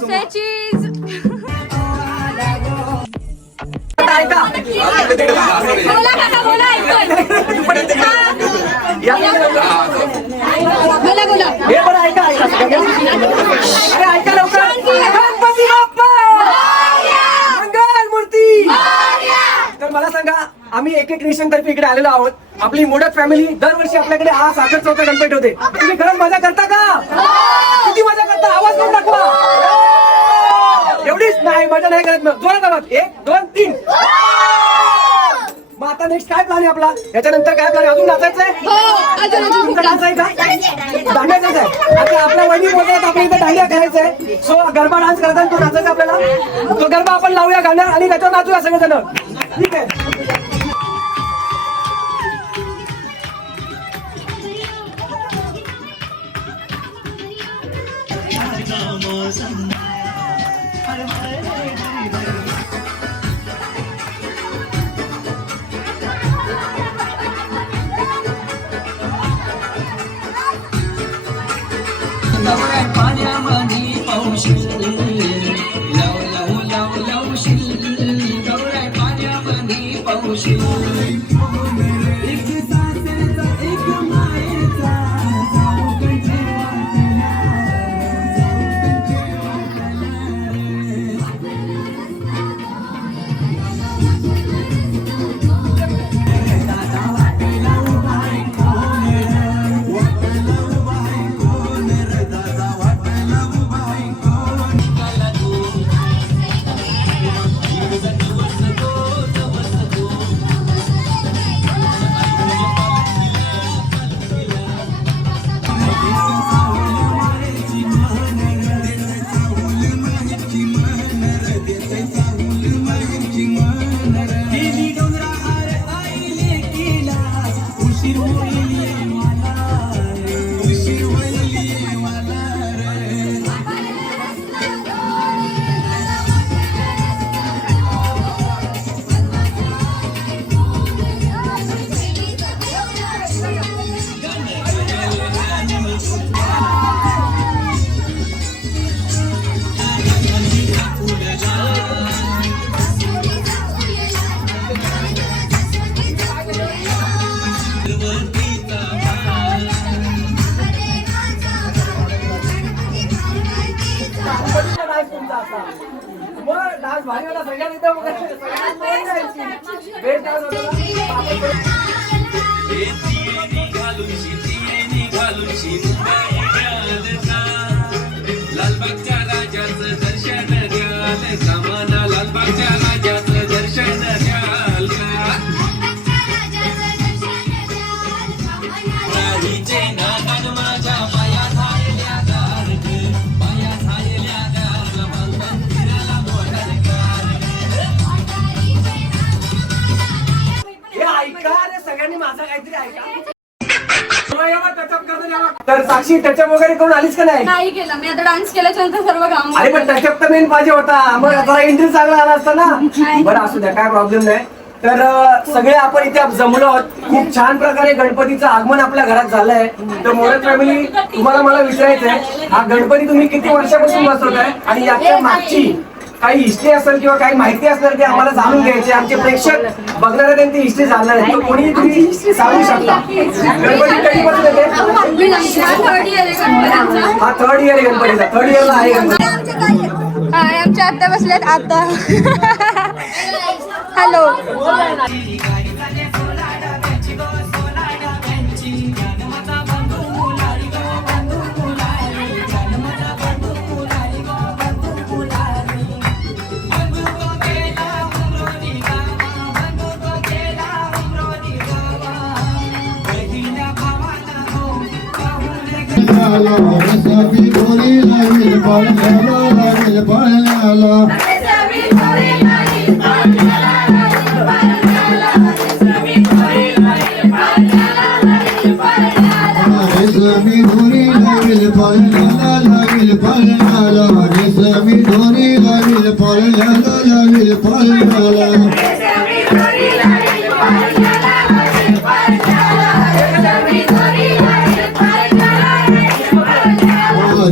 चीज बोला काका बोला हे बरं ऐका ऐका लवकर. गणपती बाप्पा मंगल मूर्ती. तर मला सांगा, आम्ही एक नेशन तर्फे इकडे आलेलो आहोत. आपली मोडक फॅमिली दरवर्षी आपल्याकडे हा साखर चौथा गणपती होते. तुम्ही खरंच मजा करता का? किती मजा करता? आवाज करून दाखवा. एवढीच नाही, मजा नाही करत. जोरात आवाज. 1 2 3. मग आता नेक्स्ट काय प्लॅन आहे आपला? याच्यानंतर काय प्लॅन? अजून नाचायचंय? तुमचा डान्स आहे का? दांडियाचाच आहे. आता आपल्या वहिनी बोलतात आपल्या इथे दांडिया करायचंय. सो गरबा डान्स करताना तो नाचायचा आपल्याला. तो गरबा आपण लावूया गाण्यावर आणि त्याच्यावर नाचूया सगळेजण. ठीक आहे. पाण्यामध्ये पाऊशील लव लव लव लवशील गौराय पाण्यामध्ये पाऊशील. डान्स भारी होता. सगळ्यांनी बेस्ट डान्स होता. लालबागच्या राजाचं दर्शन द्याल कामाला. लालबागच्या राजाचं दर्शन द्याल राहीचे नागन माझ्या पाया झालेल्या गारग पाया झालेल्या गारग मंदिराला मोडल गारग. हे ऐका रे सगळ्यांनी माझा काहीतरी ऐका. तर साक्षी टचअप वगैरे करून आलीच का नाही? नाही केलं मी. आता डान्स केल्याच्या नंतर सर्व काम. अरे पण टचअप तर मेन पाहिजे होता. मग जरा एंट्री चांगला आला असता ना. बरं असू द्या, काय प्रॉब्लेम नाही. तर सगळे आपण इथे जमलो आहोत. खूप छान प्रकारे गणपतीचं आगमन आपल्या घरात झालंय. तर मोडक फॅमिली, तुम्हाला मला विचारायचंय, हा गणपती तुम्ही किती वर्षापासून बसवताय आणि याच्या मागची काही हिस्ट्री असेल किंवा काही माहिती असणार ते आम्हाला जाणून घ्यायचे. आमचे प्रेक्षक बघणारे त्यांची हिस्ट्री जाणणार आहे. तर कोणी तुम्ही सांगू शकता गणपती कधीपासून येते? हा 3rd इयर आहे गणपतीचा. 3rd इयरला आहे गणपती. आमच्या आत्या बसल्यात आता. हॅलो. रसमी गोरी लागेल पाळण्याला लागेल पाळण्याला. रेशमी दोरी लागेल पाळण्याला लागेल पाळण्याला. रेशमी दोरी लागेल पाळण्याला लागेल पाळण्याला.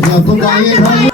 जप गाये घालू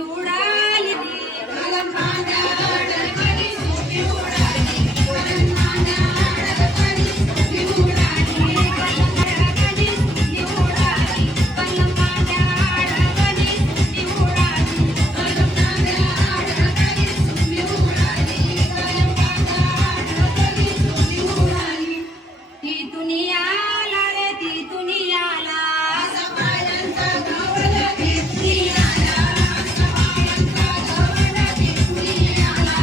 उडाली ती दुनियाला रे ती दुनियाला सबायांचा गवला ती दुनियाला सबायांचा गवला ती दुनियाला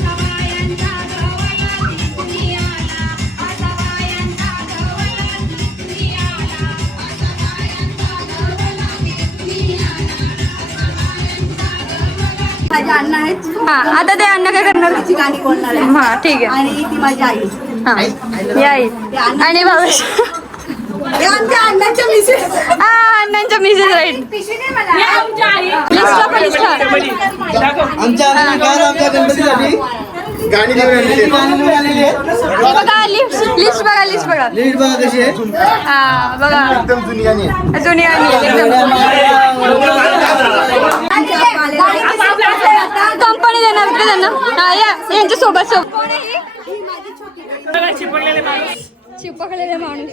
सबायांचा गवला ती दुनियाला सबायांचा गवला ती दुनियाला सबायांचा गवला ती दुनियाला सबायांचा गवला माझे अण्णा आहेत. हा आता ते अण्णा काय करणार तिची गाणी बोलणार आहे. हा ठीक आहे आणि ती माझी आई. हा या आई. आणि बाबा हे आमच्या अण्णाच्या मिसेस. हा अण्णांच्या मिसेस राईट लिस्टला पण लिस्ट आमच्या आमच्या गणपतीसाठी गाणी घेऊन आलेली आहे. बघा लिस्ट बघा लिस्ट बघा लीड बघा कशी आहे, हा बघा एकदम जुनी गाणी आहे. जुनी आणि एकदम कंपनी देणार इकडे त्यांना हा या यांच्या सोबत चिपकलेले माणूस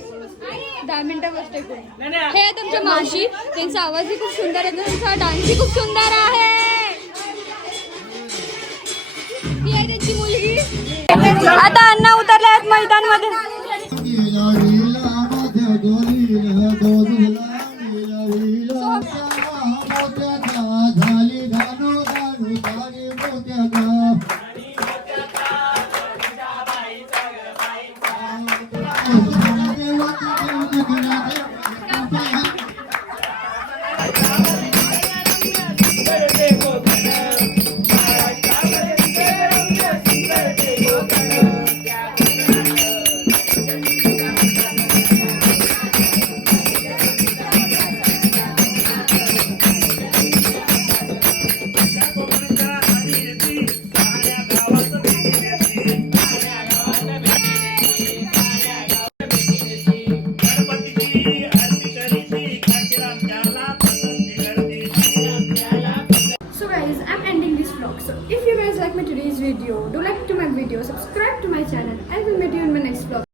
10 मिनिटं बसते हे आहे तुमच्या मावशी त्यांचा आवाजही खूप सुंदर आहे त्यांचा डान्सही खूप सुंदर आहे ही आहे त्यांची मुलगी आता अण्णा उतरले आहेत मैदानमध्ये झाली गाणू गाणू झाली मोत्याचा. So guys, I'm ending this vlog. So if you guys like my today's video, do like to my video, subscribe to my channel, and we'll meet you in my next vlog.